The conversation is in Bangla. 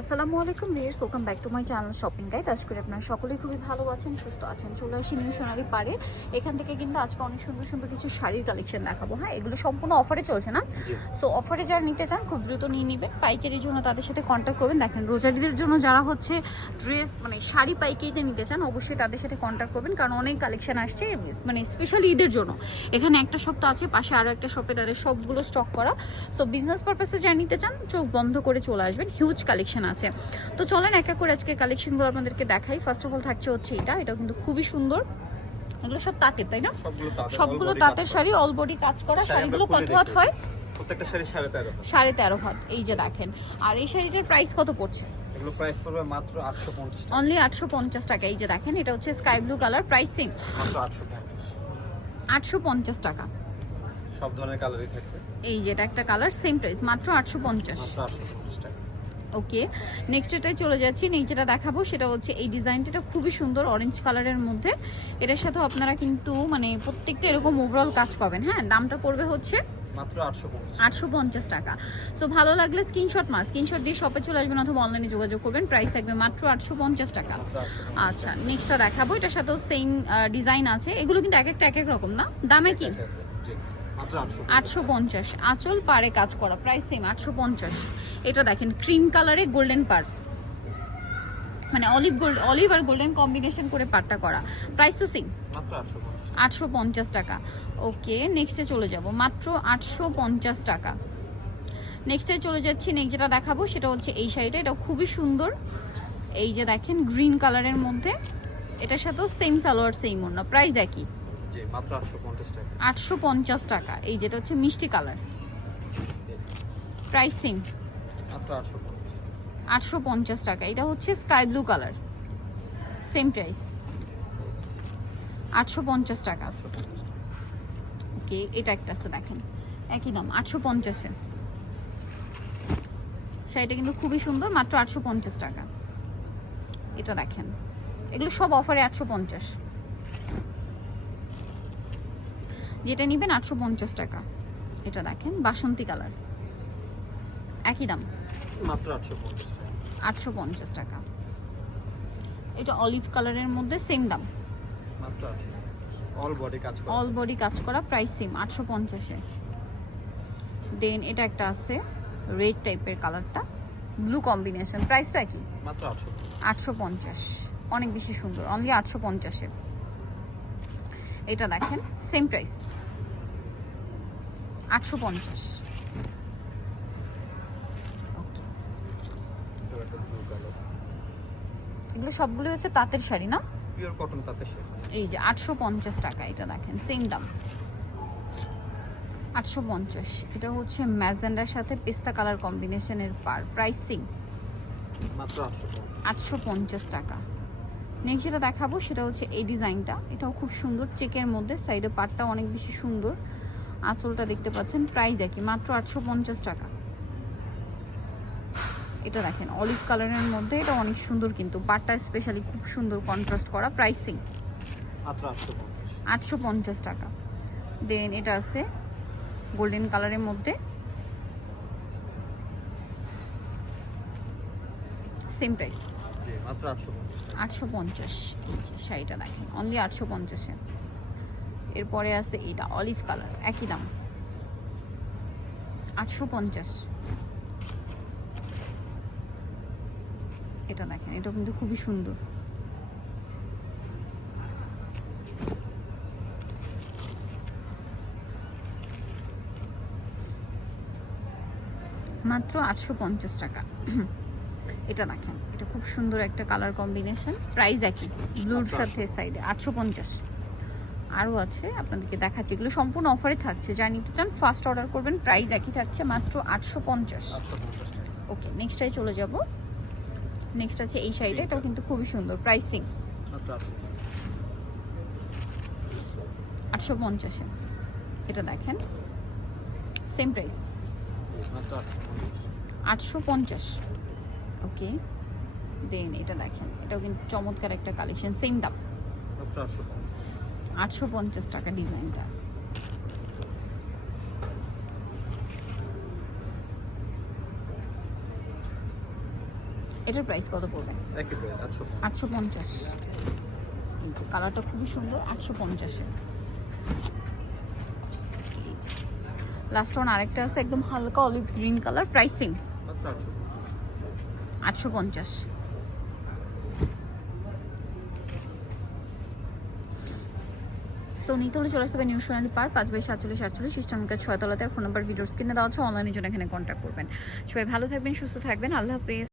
আসসালামু আলাইকুম viewers welcome back to my channel shopping guide. আশা করি আপনারা সকলেই খুবই ভালো আছেন সুস্থ আছেন। চলে আসি নিউ সোনারি পারে এখান থেকে কিন্তু আজকে অনেক সুন্দর সুন্দর কিছু শাড়ির কালেকশন দেখাবো হ্যাঁ? এগুলো সম্পূর্ণ অফারে চলছে না? সো অফারে যারা নিতে চান খুব দ্রুত নিয়ে নেবেন। পাইকারির জন্য তাদের সাথে কন্ট্যাক্ট করবেন। দেখেন রোজারিদের জন্য যারা হচ্ছে ড্রেস মানে শাড়ি পাইকারিতে নিতে চান অবশ্যই তাদের সাথে কন্ট্যাক্ট করবেন। কারণ অনেক কালেকশন আসছে মানে স্পেশালি ঈদের জন্য। এখানে একটা শপ তো আছে পাশে আরও একটা শপে তাদের সবগুলো স্টক করা। সো বিজনেস পারপাসে যারা নিতে চান চোখ বন্ধ করে চলে আসবেন। হিউজ কালেকশন আছে। তো চলেন এক এক করে আজকে কালেকশনগুলো আপনাদেরকে দেখাই। ফার্স্ট অফ অল থাকছে হচ্ছে এটা। এটা কিন্তু খুবই সুন্দর। এগুলো সব তাঁতের তাই না? সবগুলো তাঁতের, শাড়ি অল বডি কাজ করা। শাড়িগুলো কত হাত হয়? প্রত্যেকটা শাড়ি সাড়ে তেরো সাড়ে তেরো হাত এই যে দেখেন। আর এই শাড়িটার প্রাইস কত পড়ছে? এগুলো প্রাইস পড়বে মাত্র আটশো পঞ্চাশ টাকা। অনলি আটশো পঞ্চাশ টাকা। এই যে দেখেন এটা হচ্ছে sky blue colour price same মাত্র আটশো পঞ্চাশ। টাকা। সব ধরনের কালারই থাকবে। এই যে এটা একটা কালার সেম প্রাইস মাত্র আটশো পঞ্চাশ। মাত্র ওকে নেক্সট এটাই চলে যাচ্ছি নেক্সট যেটা দেখাবো সেটা হচ্ছে এই ডিজাইনটা এটা খুবই সুন্দর অরেঞ্জ কালারের মধ্যে। এটার সাথে আপনারা কিন্তু মানে প্রত্যেকটা এরকম ওভারঅল কাজ পাবেন হ্যাঁ? দামটা পড়বে হচ্ছে মাত্র আটশো পঞ্চাশ। আটশো পঞ্চাশ টাকা। সো ভালো লাগলে স্ক্রিনশট মাস স্ক্রিনশট দিয়ে শপে চলে আসবেন অথবা অনলাইনে যোগাযোগ করবেন প্রাইস থাকবে মাত্র আটশো পঞ্চাশ টাকা। আচ্ছা নেক্সটটা দেখাবো এটার সাথেও সেম ডিজাইন আছে। এগুলো কিন্তু এক একটা এক এক রকম না? দামে কি? আটশো পঞ্চাশ। আঁচল পাড়ে কাজ করা প্রাইস সেম আটশো পঞ্চাশ। এটা দেখেন ক্রিম কালারে গোল্ডেন পার মানে অলিভ গোল্ড অলিভ আর গোল্ডেন কম্বিনেশন করে পাটটা করা। প্রাইস তো সেম মাত্র আটশো পঞ্চাশ। টাকা। ওকে নেক্সটে চলে যাব। মাত্র আটশো পঞ্চাশ টাকা। নেক্সটে চলে যাচ্ছি নেক্সট যেটা দেখাবো সেটা হচ্ছে এই শাড়িটা এটা খুবই সুন্দর। এই যে দেখেন গ্রিন কালারের মধ্যে। এটার সাথেও সেম সালোয়ার সেম ওড়না প্রাইস একই। আটশো পঞ্চাশ টাকা। এই যেটা হচ্ছে মিষ্টি কালার। প্রাইস আটশো পঞ্চাশ। টাকা। এটা হচ্ছে sky blue colour same price আটশো পঞ্চাশ টাকা। ওকে এটা একটা আছে দেখেন। একই দাম আটশো পঞ্চাশে। শাড়িটা কিন্তু খুবই সুন্দর মাত্র আটশো পঞ্চাশ টাকা। এটা দেখেন। এগুলো সব অফারে আটশো পঞ্চাশ। যেটা নেবেন আটশো পঞ্চাশ টাকা। এটা দেখেন বাসন্তী কালার। একই দাম। মাত্র আটশো পঞ্চাশ টাকা। এটা অলিভ কালারের মধ্যে সেম দাম। মাত্র অল বডি কাজ করা। অল বডি কাজ করা প্রাইস সেম আটশো পঞ্চাশে। দেন এটা একটা আছে রেড টাইপের কালারটা। ব্লু কম্বিনেশন প্রাইসটা কি মাত্র আটশো পঞ্চাশ। অনেক বেশি সুন্দর অনলি আটশো পঞ্চাশে। এটা দেখেন সেম প্রাইস আটশো পঞ্চাশ। এগুলো সবগুলো হচ্ছে তাঁতের শাড়ি না? পিওর কটন এই যে আটশো পঞ্চাশ টাকা এটা দেখেন সেম দাম। আটশো পঞ্চাশ। এটা হচ্ছে ম্যাজেন্ডার সাথে পেস্তা কালার কম্বিনেশনের পার প্রাইসিং মাত্র আটশো পঞ্চাশ টাকা। নেক্সট যেটা দেখাবো সেটা হচ্ছে এই ডিজাইনটা। এটাও খুব সুন্দর। চেকের মধ্যে সাইডে পাটটা অনেক বেশি সুন্দর। আঁচলটা দেখতে পাচ্ছেন প্রাইস একই মাত্র আটশো পঞ্চাশ টাকা। এটা দেখেন অলিভ কালারের মধ্যে এটা অনেক সুন্দর কিন্তু। পাটটা স্পেশালি খুব সুন্দর কন্ট্রাস্ট করা প্রাইসিং আটশো পঞ্চাশ। টাকা। দেন এটা আছে গোল্ডেন কালারের মধ্যে। সেম প্রাইস এই শাড়িটা দেখেন অনলি এরপরে আছে এটা অলিভ কালার একই দাম। আটশো পঞ্চাশ। এটা দেখেন, এটা কিন্তু খুবই সুন্দর। মাত্র আটশো পঞ্চাশ টাকা। এটা দেখেন এটা খুব সুন্দর একটা কালার কম্বিনেশন প্রাইস একই ব্লুর আচ্ছা, সাথে সাইডে আটশো পঞ্চাশ। আরও আছে আপনাদেরকে দেখাচ্ছি এগুলো সম্পূর্ণ অফারে থাকছে। যা নিতে চান ফার্স্ট অর্ডার করবেন প্রাইস একই থাকছে মাত্র আটশো পঞ্চাশ। ওকে নেক্সটটাই চলে যাব। নেক্সট আছে এই শাড়িটা এটাও কিন্তু খুবই সুন্দর প্রাইসিং মাত্র আটশো পঞ্চাশে। এটা দেখেন সেম প্রাইস আটশো পঞ্চাশ। ওকে দেন এটা দেখেন এটাও কিন্তু চমৎকার একটা কালেকশন সেম দাম। আটশো পঞ্চাশ। টাকা ডিজাইনটা। এটার প্রাইস কত পড়বে? একই প্রাইস আটশো পঞ্চাশ। এই যে কালারটা খুবই সুন্দর আটশো পঞ্চাশে লাস্ট ওয়ান আরেকটা আছে একদম হালকা অলিভ গ্রিন কালার প্রাইসিং আটশো পঞ্চাশ। সো নিতে চলে আসতে হবে নিউ সোনালি পার্ক পাঁচ বাই সাতচল্লিশ, আটচল্লিশ ইস্টার্নকার ছয়তলাতে আর ফোন নাম্বার ভিডিও স্ক্রিনে দেওয়া হচ্ছে অনলাইনের জন্য এখানে কন্ট্যাক্ট করবেন। সবাই ভালো থাকবেন, সুস্থ থাকবেন, আল্লাহ হাফেজ।